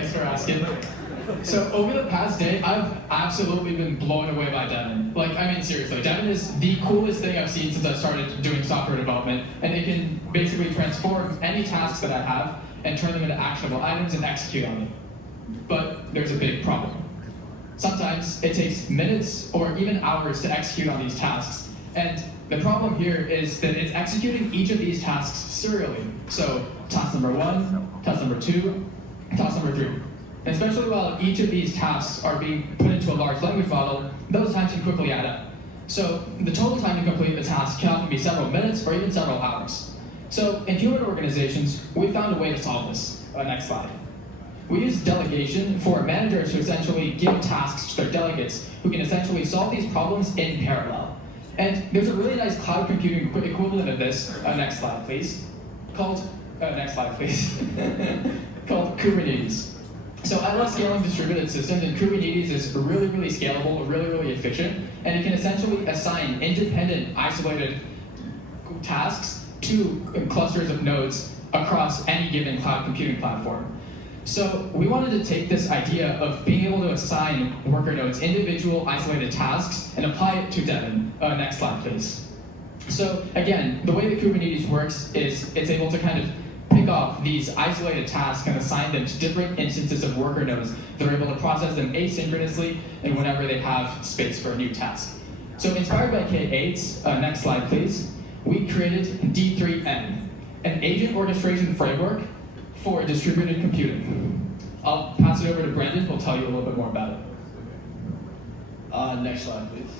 Thanks for asking. So over the past day, I've absolutely been blown away by Devin. Like, I mean, seriously, Devin is the coolest thing I've seen since I started doing software development, and it can basically transform any tasks that I have and turn them into actionable items and execute on them. But there's a big problem. Sometimes it takes minutes or even hours to execute on these tasks, and the problem here is that it's executing each of these tasks serially. So task number 1, task number 2, task number 3. And especially while each of these tasks are being put into a large language model, those times can quickly add up. So the total time to complete the task can often be several minutes or even several hours. So in human organizations, we found a way to solve this. Next slide. We use delegation for managers to essentially give tasks to their delegates who can essentially solve these problems in parallel. And there's a really nice cloud computing equivalent of this, next slide please, called called Kubernetes. So I love scaling distributed systems, and Kubernetes is really, really scalable, really, really efficient, and it can essentially assign independent, isolated tasks to clusters of nodes across any given cloud computing platform. So we wanted to take this idea of being able to assign worker nodes individual isolated tasks and apply it to Devin. Next slide, please. So again, the way that Kubernetes works is it's able to kind of pick off these isolated tasks and assign them to different instances of worker nodes. They're able to process them asynchronously and whenever they have space for a new task. So inspired by K8, next slide please, we created D3N, an agent orchestration framework for distributed computing. I'll pass it over to Brendan, who'll tell you a little bit more about it. Next slide, please.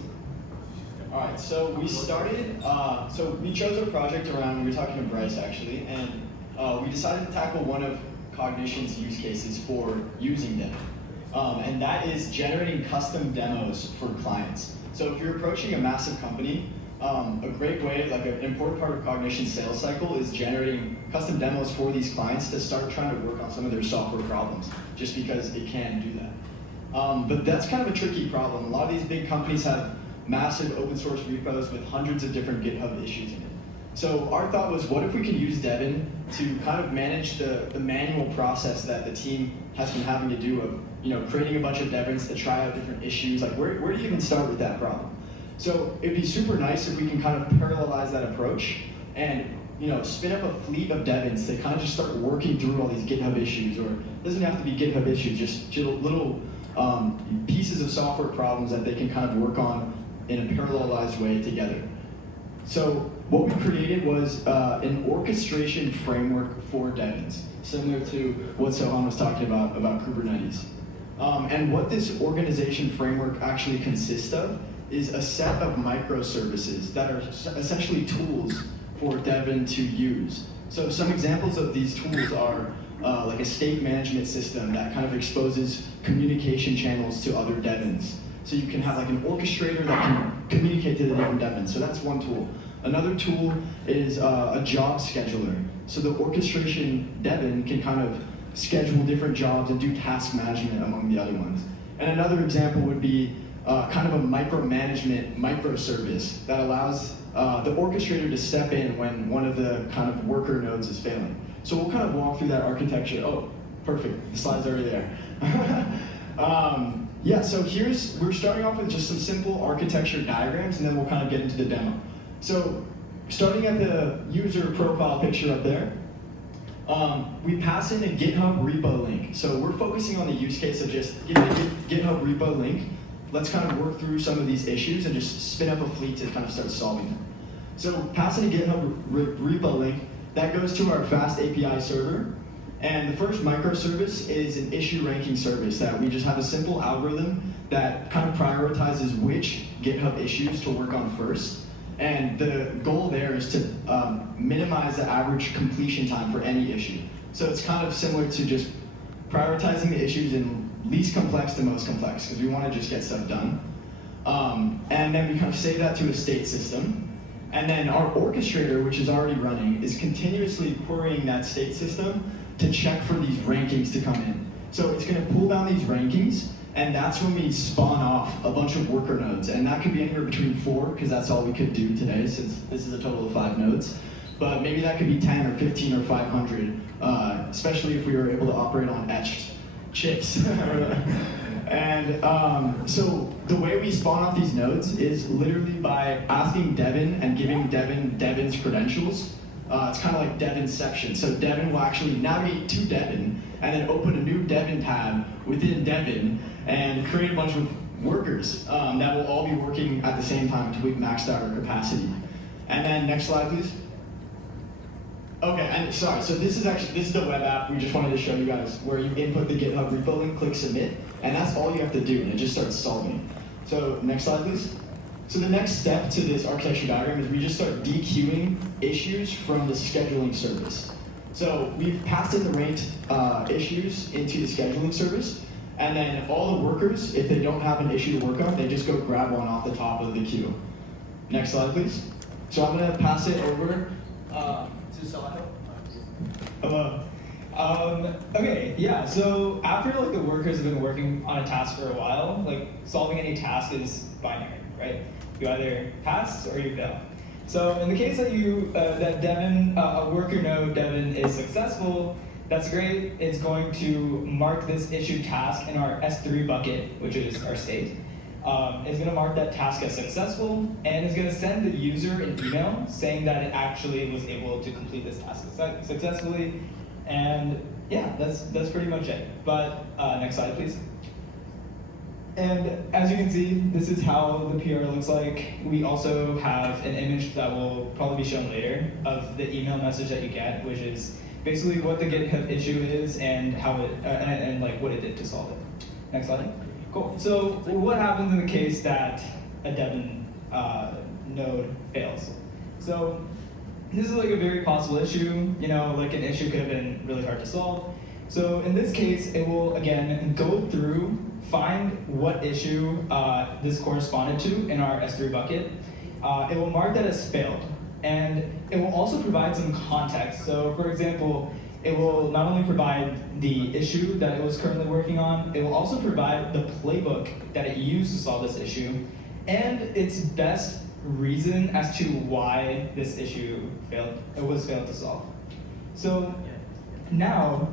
All right, so we started, so we chose our project around, we were talking to Bryce actually, and we decided to tackle one of Cognition's use cases for using them. And that is generating custom demos for clients. So if you're approaching a massive company, a great way, like an important part of Cognition's sales cycle is generating custom demos for these clients to start trying to work on some of their software problems, just because it can do that. But that's kind of a tricky problem. A lot of these big companies have massive open source repos with hundreds of different GitHub issues in it. So our thought was, what if we could use Devin to kind of manage the manual process that the team has been having to do of creating a bunch of Devins to try out different issues. Like where do you even start with that problem? So it'd be super nice if we can kind of parallelize that approach and spin up a fleet of Devins to kind of just start working through all these GitHub issues, or it doesn't have to be GitHub issues, just little pieces of software problems that they can kind of work on in a parallelized way together. So what we created was an orchestration framework for Devins, similar to what Sohan was talking about Kubernetes. And what this organization framework actually consists of is a set of microservices that are essentially tools for Devin to use. So some examples of these tools are like a state management system that kind of exposes communication channels to other Devins. So you can have like an orchestrator that can communicate to the different Devins. So that's one tool. Another tool is a job scheduler. So the orchestration Devin can kind of schedule different jobs and do task management among the other ones. And another example would be kind of a micromanagement microservice that allows the orchestrator to step in when one of the kind of worker nodes is failing. So we'll kind of walk through that architecture. Oh, perfect, the slide's already there. Yeah, so we're starting off with just some simple architecture diagrams, and then we'll kind of get into the demo. So starting at the user profile picture up there, we pass in a GitHub repo link. So we're focusing on the use case of just giving a GitHub repo link. Let's kind of work through some of these issues and just spin up a fleet to kind of start solving them. So passing a GitHub repo link, that goes to our fast API server. And the first microservice is an issue ranking service that we just have a simple algorithm that kind of prioritizes which GitHub issues to work on first. And the goal there is to minimize the average completion time for any issue. So it's kind of similar to just prioritizing the issues in least complex to most complex, because we want to just get stuff done. And then we kind of save that to a state system. And then our orchestrator, which is already running, is continuously querying that state system to check for these rankings to come in. So it's going to pull down these rankings, and that's when we spawn off a bunch of worker nodes. And that could be anywhere between 4, because that's all we could do today, since this is a total of 5 nodes. But maybe that could be 10 or 15 or 500, especially if we were able to operate on Etched. chips. And so the way we spawn off these nodes is literally by asking Devin and giving Devin Devin's credentials. It's kind of like Devin's section. So Devin will actually navigate to Devin and then open a new Devin tab within Devin and create a bunch of workers that will all be working at the same time until we've maxed out our capacity. And then next slide, please. Okay, and sorry, so this is the web app we just wanted to show you guys where you input the GitHub repo link, click submit, and that's all you have to do, and it just starts solving. So next slide, please. So the next step to this architecture diagram is we just start dequeuing issues from the scheduling service. So we've passed in the ranked issues into the scheduling service, and then all the workers, if they don't have an issue to work on, they just go grab one off the top of the queue. Next slide, please. So I'm gonna pass it over to Sahil. Hello. Okay, yeah, so after like the workers have been working on a task for a while, like solving any task is binary, right? You either pass or you fail. So in the case that that Devin, a worker node Devin is successful, that's great. It's going to mark this issued task in our S3 bucket, which is our state. It's going to mark that task as successful, and it's going to send the user an email saying that it actually was able to complete this task successfully. And yeah, that's pretty much it. But next slide, please. And as you can see, this is how the PR looks like. We also have an image that will probably be shown later of the email message that you get, which is basically what the GitHub issue is and how it and like what it did to solve it. Next slide. Cool. So what happens in the case that a Devin node fails? So this is like a very possible issue. You know, like an issue could have been really hard to solve. So in this case, it will again go through, find what issue this corresponded to in our S3 bucket. It will mark that as failed. And it will also provide some context. So for example, it will not only provide the issue that it was currently working on, it will also provide the playbook that it used to solve this issue, and its best reason as to why this issue was failed to solve. So now,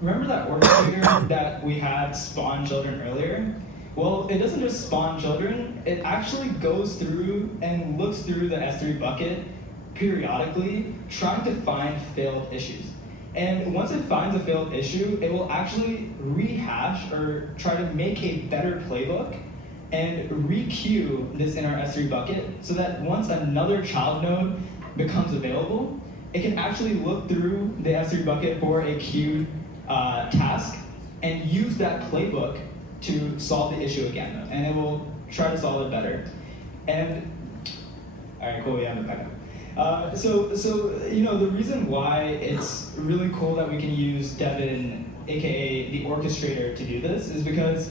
remember that orchestrator that we had spawn children earlier? Well, it doesn't just spawn children, it actually goes through and looks through the S3 bucket periodically, trying to find failed issues. And once it finds a failed issue, it will actually rehash or try to make a better playbook and re-queue this in our S3 bucket so that once another child node becomes available, it can actually look through the S3 bucket for a queued task and use that playbook to solve the issue again. And it will try to solve it better. And, all right, cool, yeah, I'm back up. So you know, the reason why it's really cool that we can use Devin, aka the orchestrator, to do this is because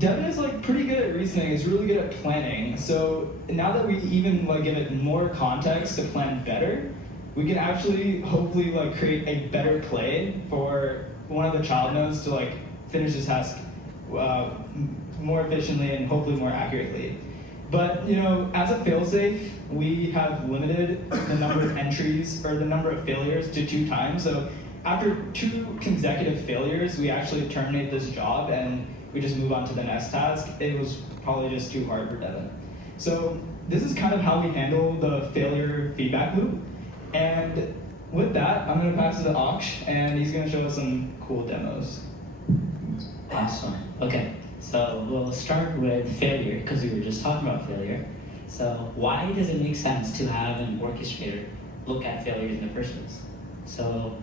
Devin is like pretty good at reasoning, is really good at planning. So now that we even like give it more context to plan better, we can actually hopefully like create a better play for one of the child nodes to like finish this task more efficiently and hopefully more accurately. But you know, as a failsafe, we have limited the number of entries or the number of failures to 2 times. So after 2 consecutive failures, we actually terminate this job and we just move on to the next task. It was probably just too hard for Devin. So this is kind of how we handle the failure feedback loop. And with that, I'm going to pass it to Aksh, and he's going to show us some cool demos. Awesome. Okay, so we'll start with failure, because we were just talking about failure. So why does it make sense to have an orchestrator look at failures in the first place? So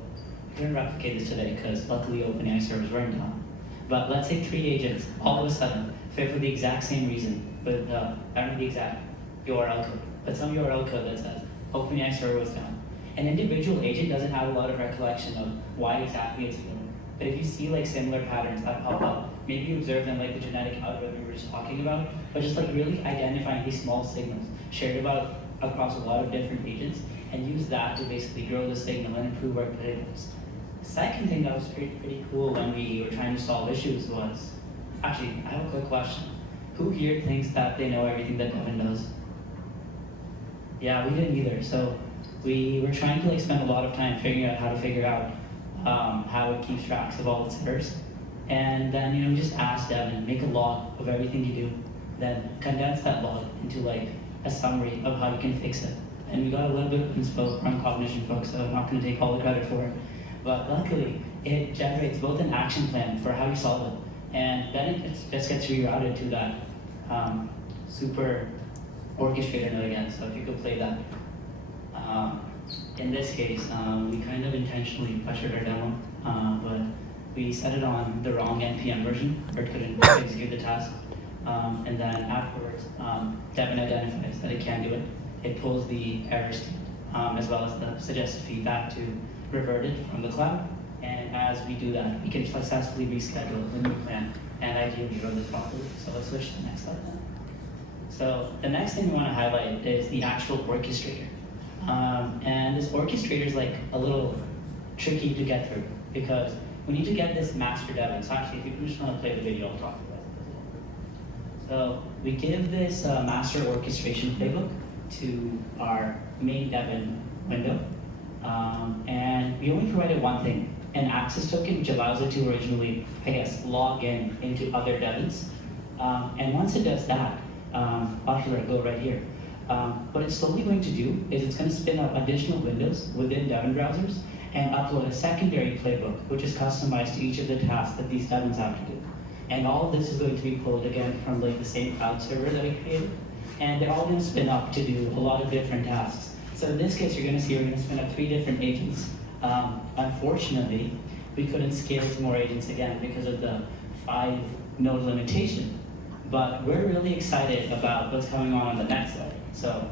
we're going to replicate this today, because luckily OpenAI servers weren't down. But let's say 3 agents all of a sudden fail for the exact same reason, but I don't know the exact URL code, but some URL code that says OpenAI server was down. An individual agent doesn't have a lot of recollection of why exactly it's failing. But if you see like similar patterns that pop up, maybe you observe them like the genetic algorithm we were just talking about, but just like really identifying these small signals shared across a lot of different agents, and use that to basically grow the signal and improve our playbooks. The second thing that was pretty cool when we were trying to solve issues was, actually, I have a quick question. Who here thinks that they know everything that Devin does? Yeah, we didn't either. So we were trying to like spend a lot of time figuring out how to figure out how it keeps tracks of all its errors. And then we just ask Devin, make a log of everything you do, then condense that log into like a summary of how you can fix it. And we got a little bit of inspo from Cognition folks, so I'm not going to take all the credit for it. But luckily, it generates both an action plan for how you solve it, and then it just gets rerouted to that super orchestrator node again. So if you could play that. In this case, we kind of intentionally pressured our demo, but we set it on the wrong NPM version, or it couldn't execute the task. And then afterwards, Devin identifies that it can do it. It pulls the error state, as well as the suggested feedback to revert it from the cloud. And as we do that, we can successfully reschedule the new plan and ideally run this properly. So let's switch to the next slide then. So the next thing we want to highlight is the actual orchestrator. And this orchestrator is like a little tricky to get through because we need to get this master Devin. So actually, if you just want to play the video, I'll talk about it as well. So we give this master orchestration playbook to our main Devin window. And we only provided one thing, an access token, which allows it to originally, log in into other Devins. And once it does that, I'll let it go right here. What it's slowly going to do is it's going to spin up additional windows within Devin browsers and upload a secondary playbook, which is customized to each of the tasks that these Devins have to do. And all of this is going to be pulled again from like the same cloud server that we created. And they're all going to spin up to do a lot of different tasks. So in this case, you're going to see we're going to spin up 3 different agents. Unfortunately, we couldn't scale to more agents again because of the 5 node limitation. But we're really excited about what's coming on the next slide. So,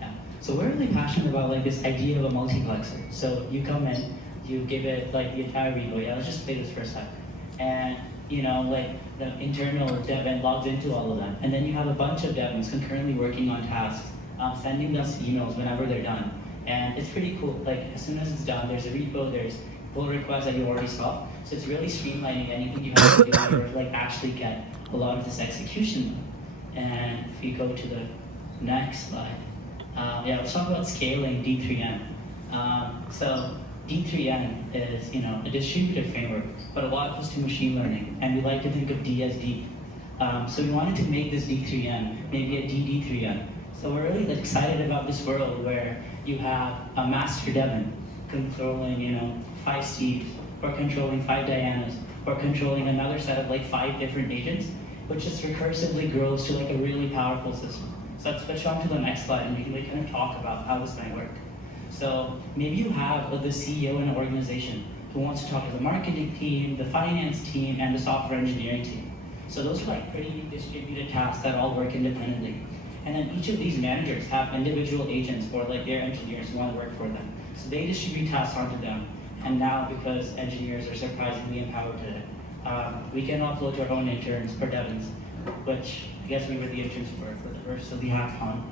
yeah. So we're really passionate about like this idea of a multiplexer. So you come in, you give it like the entire repo. Yeah, let's just play this for a sec. And like the internal Devin logs into all of them. And then you have a bunch of Devins concurrently working on tasks, sending us emails whenever they're done. And it's pretty cool. Like as soon as it's done, there's a repo, there's pull requests that you already saw. So it's really streamlining anything you have to do in order to like actually get a lot of this execution. And if you go to the next slide, let's talk about scaling D3N. So D3N is a distributed framework, but a lot goes to machine learning, and we like to think of D as deep. So we wanted to make this D3N maybe a DD3N. So we're really excited about this world where you have a master Devin controlling 5 Steves, or controlling 5 Dianas, or controlling another set of like 5 different agents, which just recursively grows to like a really powerful system. So let's switch on to the next slide, and we can kind of talk about how this might work. So maybe you have the CEO in an organization who wants to talk to the marketing team, the finance team, and the software engineering team. So those are like pretty distributed tasks that all work independently. And then each of these managers have individual agents or like their engineers who want to work for them. So they distribute tasks onto them. And now, because engineers are surprisingly empowered today, we can upload to our own interns or Devins, which I guess we were the interns for the first of the hackathon.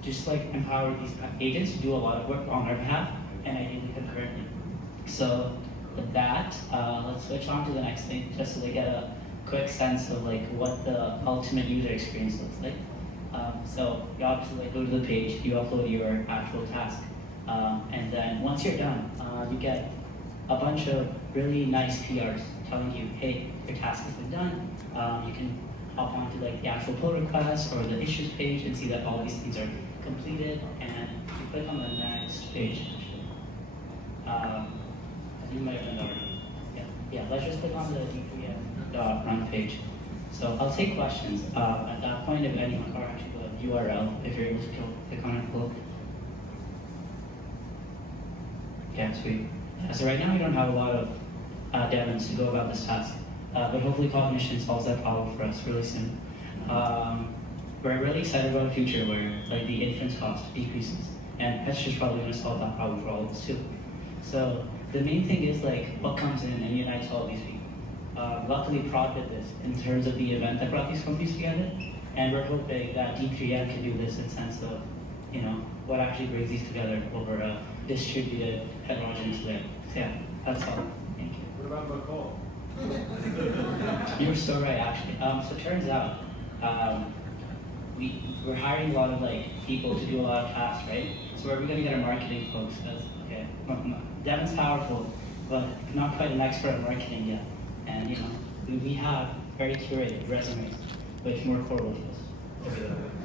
Just like empower these agents to do a lot of work on our behalf and ideally concurrently. So with that, let's switch on to the next thing, just to like get a quick sense of like what the ultimate user experience looks like. So you obviously like go to the page, you upload your actual task, and then once you're done, you get a bunch of really nice PRs telling you, hey, your task has been done. You can hop onto like the actual pull request or the issues page and see that all these things are completed. And if you click on the next page, you might have done already. Yeah, let's just click on the D3N run page. So I'll take questions at that point if anyone, or actually the URL, if you're able to click on it, look. Yeah, sweet. So right now we don't have a lot of Devins to go about this task, but hopefully Cognition solves that problem for us really soon. We're really excited about a future where like the inference cost decreases, and Etched is probably going to solve that problem for all of us too. So the main thing is like what comes in and unites all these people. Luckily, Prod did this in terms of the event that brought these companies together, and we're hoping that D3N can do this in sense of what actually brings these together over a distributed heterogeneous layer. So yeah, that's all. Thank you. What about Mercor? You were so right, actually. So it turns out we're hiring a lot of like people to do a lot of tasks, right? So where are we going to get our marketing folks? Because okay, Devin's powerful, but not quite an expert in marketing yet. And we have very curated resumes, which Mercor will use.